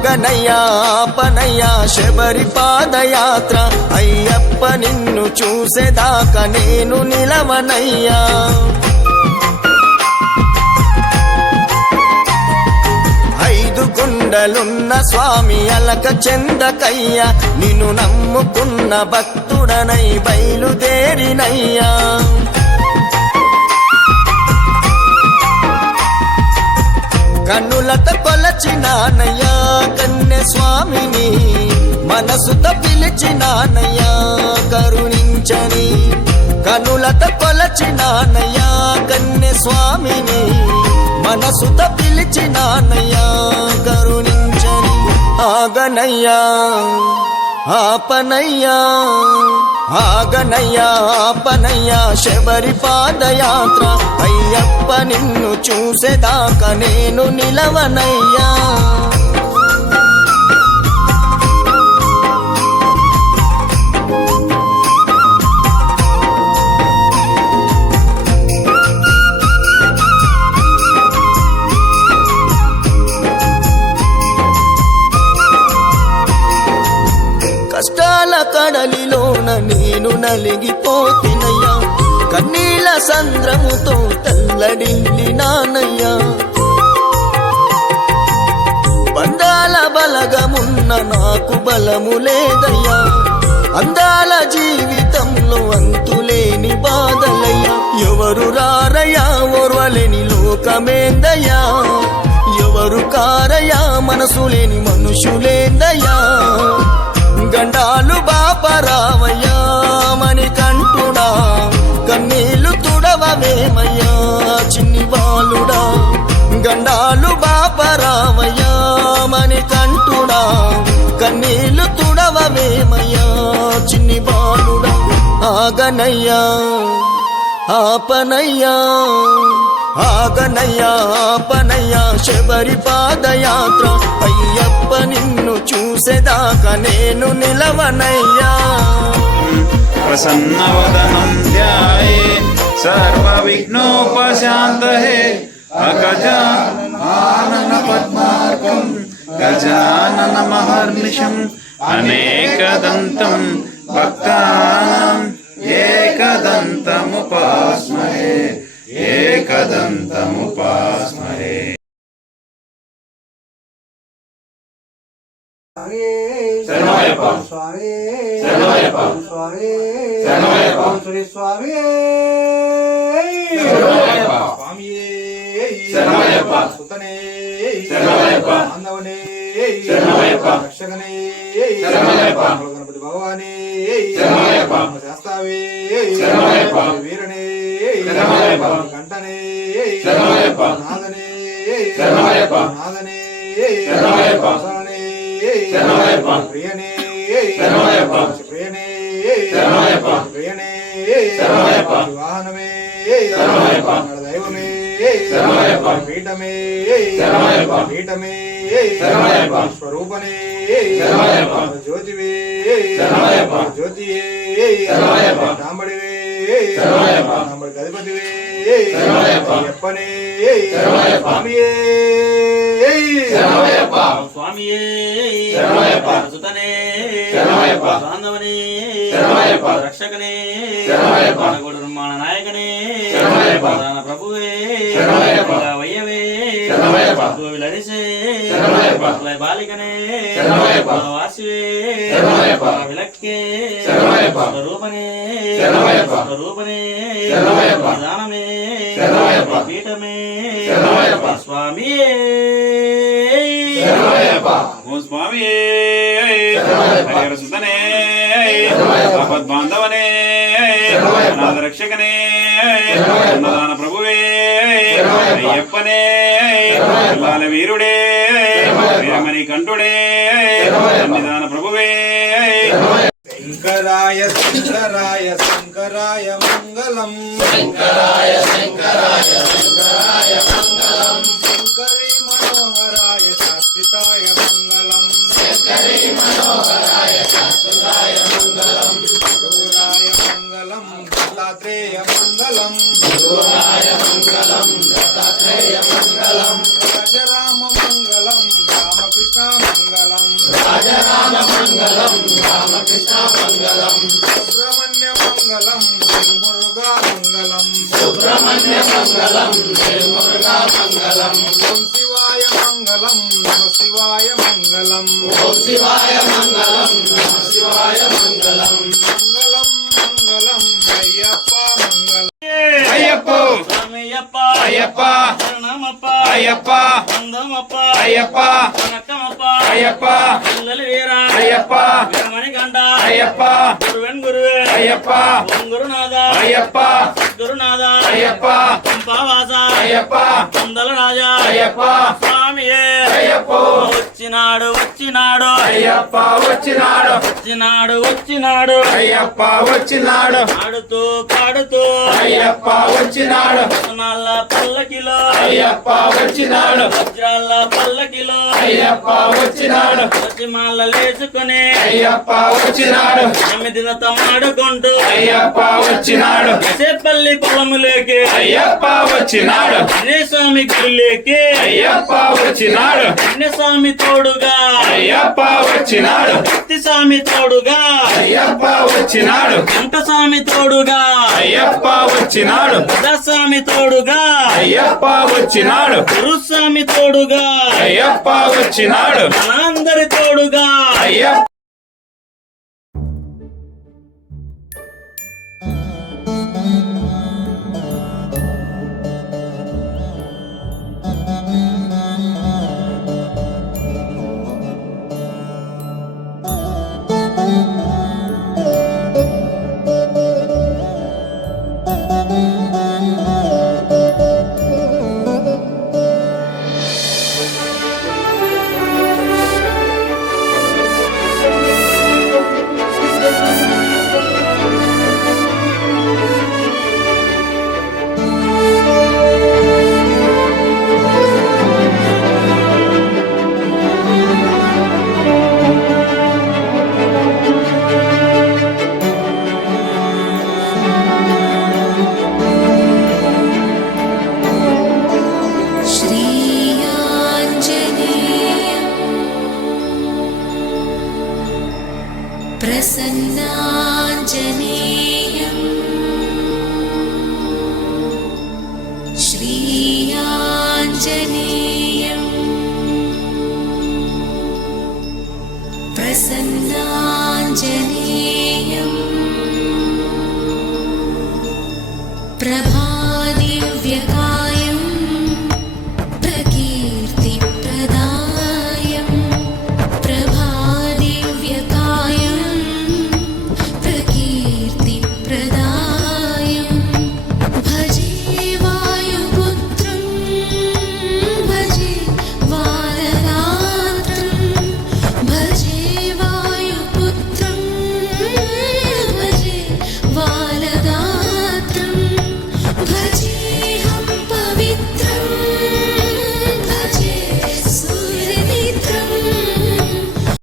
ఆగనయ్యా ఆపనయ్యా శబరి పాదయాత్ర. అయ్యప్ప నిన్ను చూసేదాకా నేను నిలవనయ్యా. ఐదు గుండలున్న స్వామి అలక చెందకయ్య. నిన్ను నమ్ముకున్న భక్తుడనై బయలుదేరినయ్యా. కన్నులత కొలచినానయ్యా కన్నె స్వామిని మనసుత పిలిచినానయ్యా కరుణించని. కనులత కొలచినానయ్యా కన్నె స్వామిని మనసుత పిలిచినానయ్యా కరుణించని. ఆగనయ్యా. ఆపనయ్యా ఆగనయ్యా ఆపనయ్యా శబరి పాదయాత్ర. అయ్యప్ప నిన్ను చూసేదాకా నేను నిలవనయ్యా. కడలిలోన నేను నలిగిపోతినయ్యా. కన్నీల సంద్రముతో తల్లడిల్లి నానయ్యా. బంధాల బలగమున్న నాకు బలము లేదయ్యా. అందాల జీవితంలో అంతులేని బాధలయ్యా. ఎవరు రారయ్యా? ఓర్వలేని లోకమేందయ్యా? ఎవరు కారయ్యా? మనసు లేని మనుషులేందయ్యా? గండాలు బా మని కంటుడా. కన్నీళ్ళు తుడవవేమయ్యా చిన్ని బాలుడా. గండాలు బాపరావయ్యా మని కంటుడా. కన్నీళ్ళు తుడవవేమయ్యా చిన్ని బాలుడా. ఆగనయ్యా ఆపనయ్యా. ఆగనయ్యా ఆపనయ్యా శబరి పాదయాత్ర. అయ్యప్ప నిన్ను చూసేదాకా నేను నిలవనయ్యా. ప్రసన్నవదనం ధ్యాయే సర్వ విఘ్నోపశాంత అగజ ఆనన పద్మార్కం గజానన మహర్నిశం అనేకదంతం భక్తాన్ एकदन्तमुपास्महे శరణమయ్యప్ప. స్వామి శరణమయ్యప్ప. స్వామి శరణమయ్యప్ప. శ్రీ స్వామి శరణమయ్యప్ప. స్వామియే శరణమయ్యప్ప. సుతనే శరణమయ్యప్ప. బాంధవనే శరణమయ్యప్ప. రక్షకనే శరణమయ్యప్ప. గణపతి భగవానే శరణమయ్యప్ప. శాస్తావే శరణమయ్యప్ప. వీరనే శరణమయ్యప్ప. కంటనే శరణమయ్యప్ప. శరణమయ్యప్ప. శరణమయ్యప్ప. శరణే శరణమయ్యప్ప. ప్రియనే శరణమయ్యప్ప. ప్రియనే శరణమయ్యప్ప. ప్రియనే శరణమయ్యప్ప. వాహనమే శరణమయ్యప్ప. దైవమే శరణమయ్యప్ప. పీఠమే శరణమయ్యప్ప. పీఠమే శరణమయ్యప్ప. స్వరూపనే శరణమయ్యప్ప. జ్యోతివే శరణమయ్యప్ప. జ్యోతియే శరణమయ్యప్ప. నాంబడివే స్వామియే. శరణమయ్యప్ప. స్వామియే. శరణమయ్యప్ప. సుతనే శరణమయ్యప్ప. బాంధవనే శరణమయ్యప్ప. రక్షకనే శరణమయ్యప్ప. మనగోడు నిర్మాణ నాయకనే శరణమయ్యప్ప. ప్రధాన ప్రభువే శరణమయ్యప్ప. వయ్యవే శరణమయ్యప్ప. లరిసే శరణమయ్యప్ప. బాలికనే. వాసివే. విలక్కే. స్వరూపనే. స్వరూపనే. ప్రధానమే. పీఠమే స్వామి. హరిహర సుతనే శరణమయ్యప్ప. ఆపద్బాంధవనే శరణమయ్యప్ప. అనాథ రక్షకనే శరణమయ్యప్ప. అన్నదాన ప్రభువే. అయ్యప్పనే పిల్లాల వీరుడే. వీరమణి కంఠుడే. సన్నిధాన ప్రభువే. శంకరాయ శంకరాయ శంకరాయ మంగళం శంకరాయ శంకరాయ శంకరాయ మంగళం శంకరీ మనోహరాయ శాశ్వతాయ మంగళం శంకరీ మనోహరాయ శాశ్వతాయ மங்களம் முருகா மங்களம். ஓம் சிவாய மங்களம். நம சிவாய மங்களம். ஓம் சிவாய மங்களம். நம சிவாய மங்களம் மங்களம் மங்களம். ஐயப்பா மங்களம். ஐயப்போ. ஐயப்பா. ஐயப்பா. శరణమప్ప అయ్యప్ప అందమప్ప అయ్యప్ప వనక్కమప్ప అయ్యప్ప పిల్లలు వీరా అయ్యప్ప వీరమణి గంట అయ్యప్ప గురువెన్ గురువే అయ్యప్ప ఓం గురునాథ అయ్యప్ప గురునాథ అయ్యప్ప పంపావాస అయ్యప్ప పందల రాజా అయ్యప్ప స్వామియే అయ్యప్ప. వచ్చినాడు వచ్చినాడు. అయ్యప్ప వచ్చినాడు. వచ్చినాడు వచ్చినాడు. అయ్యప్ప వచ్చినాడు. ఆడుతూ పాడుతూ. అయ్యప్ప వచ్చినాడు. రత్నాల పల్లకిలో. అయ్యప్ప వచ్చినాడు. వజ్రాల పల్లకిలో. అయ్యప్ప వచ్చినాడు. ప్రతిమాల లేచుకుని. అయ్యప్ప వచ్చినాడు. ఎనిమిదిలతో ఆడుకుంటూ అయ్యప్ప వచ్చినాడు. సేపల్లి పొలములేకి. అయ్యప్ప వచ్చినాడు. స్వామి గుడిలేకి. అయ్యప్ప వచ్చినాడు. స్వామి తోడుగా. అయ్యప్ప వచ్చినాడు. స్వామి తోడుగా. అయ్యప్ప వచ్చినాడు. స్వామి తోడుగా. అయ్యప్ప వచ్చినాడు. స్వామి తోడుగా. అయ్యప్ప వచ్చినాడు. గురుస్వామి తోడుగా. అయ్యప్ప వచ్చినాడు. మనందరి తోడుగా. అయ్యప్ప श्रीयाञ्जनेय